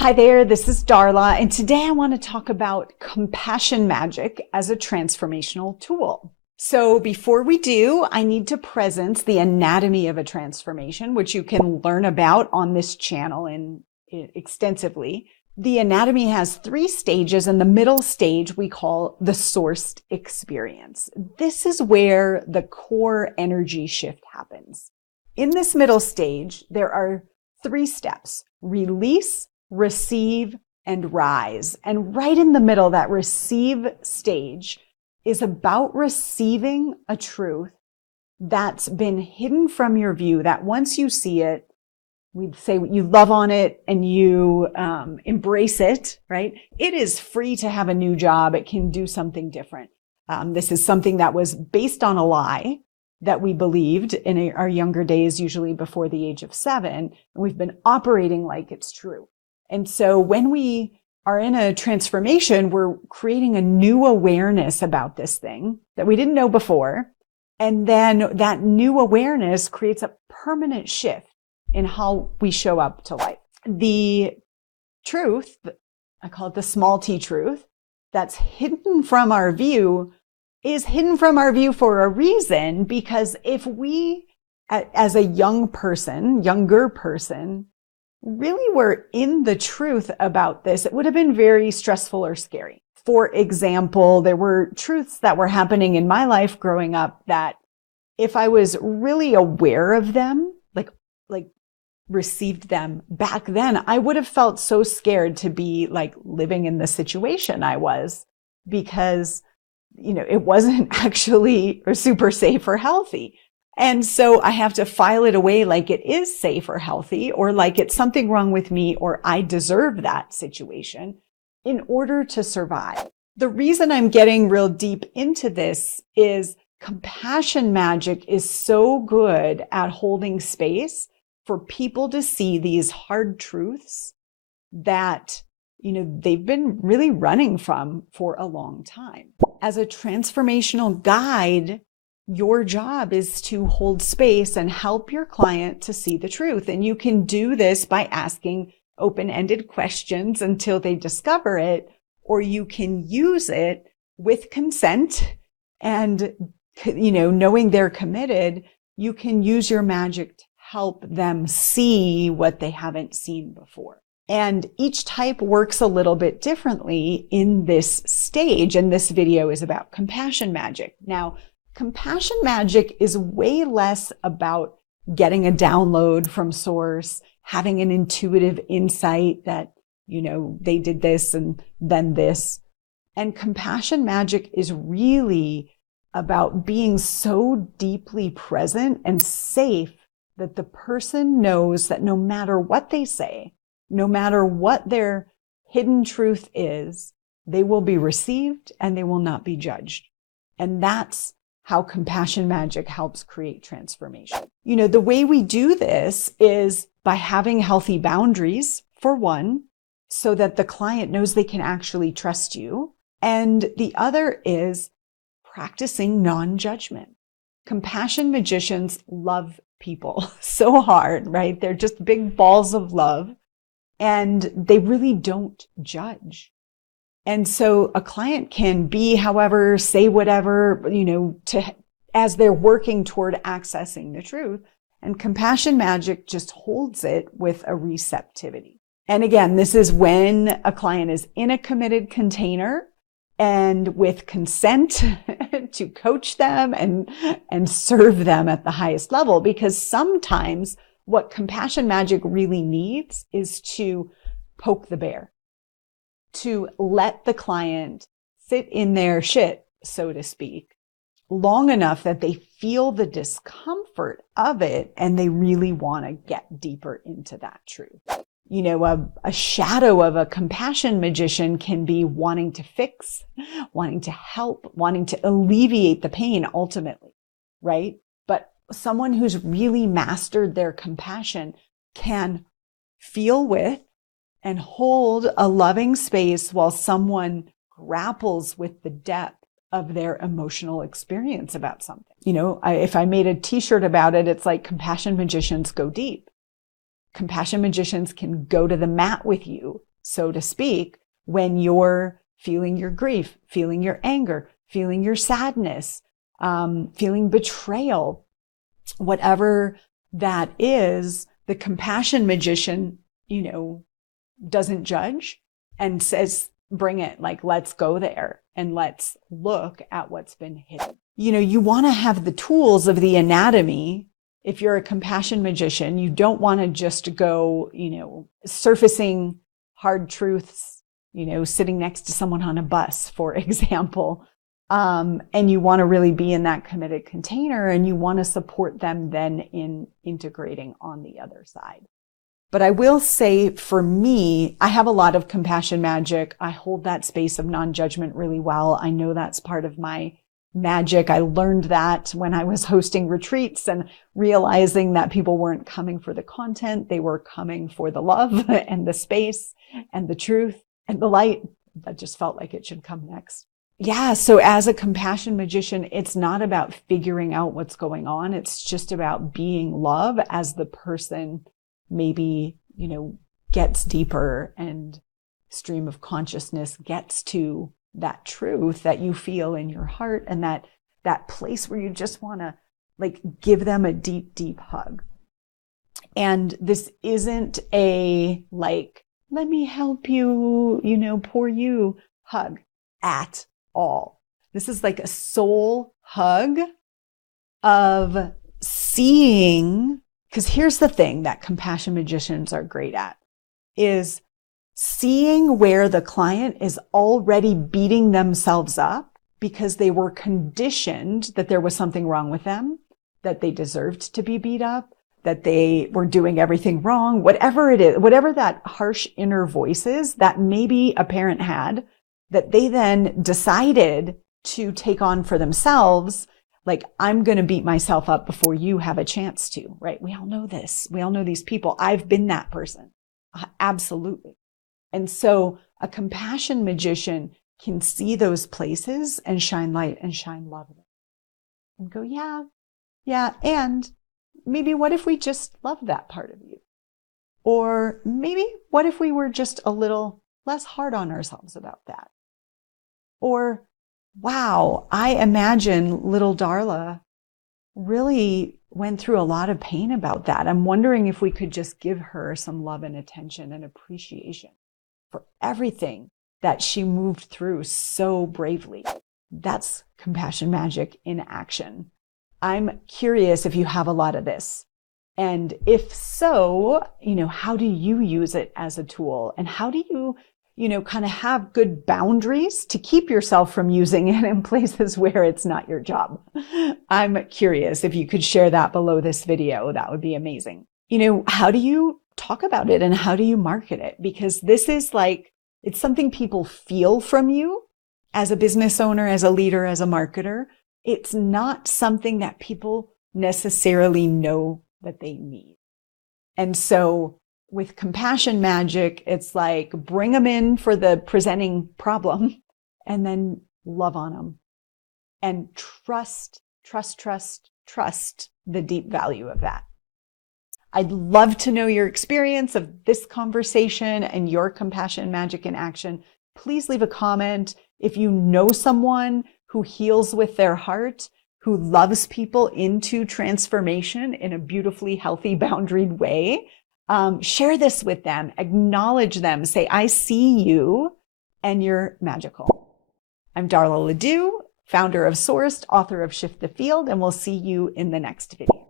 Hi there, this is Darla, and today I want to talk about compassion magic as a transformational tool. So before we do, I need to present the anatomy of a transformation, which you can learn about on this channel extensively. The anatomy has 3 stages, and the middle stage we call the sourced experience. This is where the core energy shift happens. In this middle stage, there are 3 steps: release, receive, and rise. And right in the middle, that receive stage is about receiving a truth that's been hidden from your view, that once you see it, we'd say you love on it and you embrace it, right? It is free to have a new job. It can do something different. This is something that was based on a lie that we believed in our younger days, usually before the age of 7, and we've been operating like it's true. And so when we are in a transformation, we're creating a new awareness about this thing that we didn't know before. And then that new awareness creates a permanent shift in how we show up to life. The truth, I call it the small t truth, that's hidden from our view is hidden from our view for a reason, because if we, as a younger person, really were in the truth about this, it would have been very stressful or scary. For example, there were truths that were happening in my life growing up that if I was really aware of them, like received them back then, I would have felt so scared to be like living in the situation I was, because it wasn't actually super safe or healthy. And so I have to file it away like it is safe or healthy, or like it's something wrong with me, or I deserve that situation in order to survive. The reason I'm getting real deep into this is compassion magic is so good at holding space for people to see these hard truths that they've been really running from for a long time. As a transformational guide, your job is to hold space and help your client to see the truth. And you can do this by asking open-ended questions until they discover it, or you can use it with consent and, knowing they're committed, you can use your magic to help them see what they haven't seen before. And each type works a little bit differently in this stage. And this video is about compassion magic. Now, compassion magic is way less about getting a download from source, having an intuitive insight that, they did this and then this. And compassion magic is really about being so deeply present and safe that the person knows that no matter what they say, no matter what their hidden truth is, they will be received and they will not be judged. And that's how compassion magic helps create transformation. The way we do this is by having healthy boundaries, for one, so that the client knows they can actually trust you. And the other is practicing non-judgment. Compassion magicians love people so hard, right? They're just big balls of love, and they really don't judge. And so a client can be however, say whatever, as they're working toward accessing the truth. And compassion magic just holds it with a receptivity. And again, this is when a client is in a committed container and with consent to coach them and serve them at the highest level. Because sometimes what compassion magic really needs is to poke the bear, to let the client sit in their shit, so to speak, long enough that they feel the discomfort of it and they really want to get deeper into that truth. A shadow of a compassion magician can be wanting to fix, wanting to help, wanting to alleviate the pain ultimately, right? But someone who's really mastered their compassion can feel with and hold a loving space while someone grapples with the depth of their emotional experience about something. If I made a t-shirt about it, it's like compassion magicians go deep. Compassion magicians can go to the mat with you so to speak, when you're feeling your grief, feeling your anger, feeling your sadness, feeling betrayal, whatever that is, the compassion magician, doesn't judge and says, bring it, like, let's go there and let's look at what's been hidden. You want to have the tools of the anatomy. If you're a compassion magician, you don't want to just go, surfacing hard truths, sitting next to someone on a bus, for example. And you want to really be in that committed container, and you want to support them then in integrating on the other side. But I will say, for me, I have a lot of compassion magic. I hold that space of non-judgment really well. I know that's part of my magic. I learned that when I was hosting retreats and realizing that people weren't coming for the content. They were coming for the love and the space and the truth and the light. That just felt like it should come next. Yeah, so as a compassion magician, it's not about figuring out what's going on. It's just about being love as the person maybe, gets deeper and stream of consciousness gets to that truth that you feel in your heart, and that place where you just want to give them a deep, deep hug. And this isn't a let me help you, poor you hug at all. This is like a soul hug of seeing, because here's the thing that compassion magicians are great at, is seeing where the client is already beating themselves up because they were conditioned that there was something wrong with them, that they deserved to be beat up, that they were doing everything wrong, whatever it is, whatever that harsh inner voice is that maybe a parent had, that they then decided to take on for themselves. I'm going to beat myself up before you have a chance to, right? We all know this. We all know these people. I've been that person. Absolutely. And so a compassion magician can see those places and shine light and shine love in it and go, yeah. And maybe what if we just love that part of you? Or maybe what if we were just a little less hard on ourselves about that? Or, wow, I imagine little Darla really went through a lot of pain about that. I'm wondering if we could just give her some love and attention and appreciation for everything that she moved through so bravely. That's compassion magic in action. I'm curious if you have a lot of this. And if so, how do you use it as a tool? And how do you kind of have good boundaries to keep yourself from using it in places where it's not your job? I'm curious if you could share that below this video. That would be amazing. How do you talk about it and how do you market it? Because this is it's something people feel from you as a business owner, as a leader, as a marketer. It's not something that people necessarily know that they need. And so with compassion magic, it's bring them in for the presenting problem and then love on them and trust the deep value of that. I'd love to know your experience of this conversation and your compassion magic in action. Please leave a comment. If you know someone who heals with their heart, who loves people into transformation in a beautifully healthy, boundaried way, share this with them, acknowledge them, say, I see you and you're magical. I'm Darla LeDoux, founder of Sourced, author of Shift the Field, and we'll see you in the next video.